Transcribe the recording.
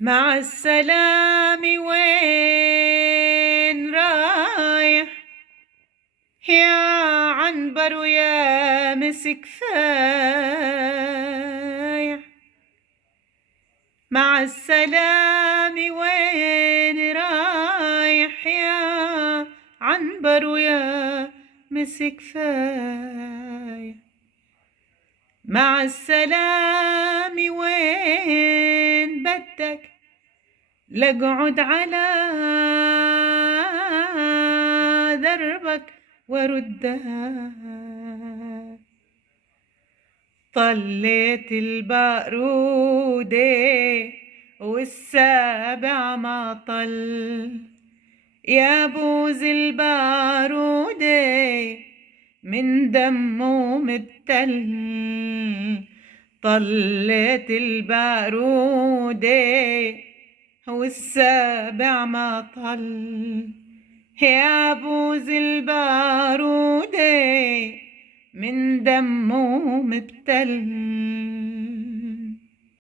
مع السلام وين رايح يا عنبر ويا مسك فايح. مع السلام وين رايح يا عنبر ويا مسك فايح. مع السلام وين بدك لقعد على دربك وردها. طليت البارودة والسابع ما طل يا بوز البارودة من دمه مبتل. طليت البارودة والسابع ما طل يا بوز البارودة من دمه مبتل.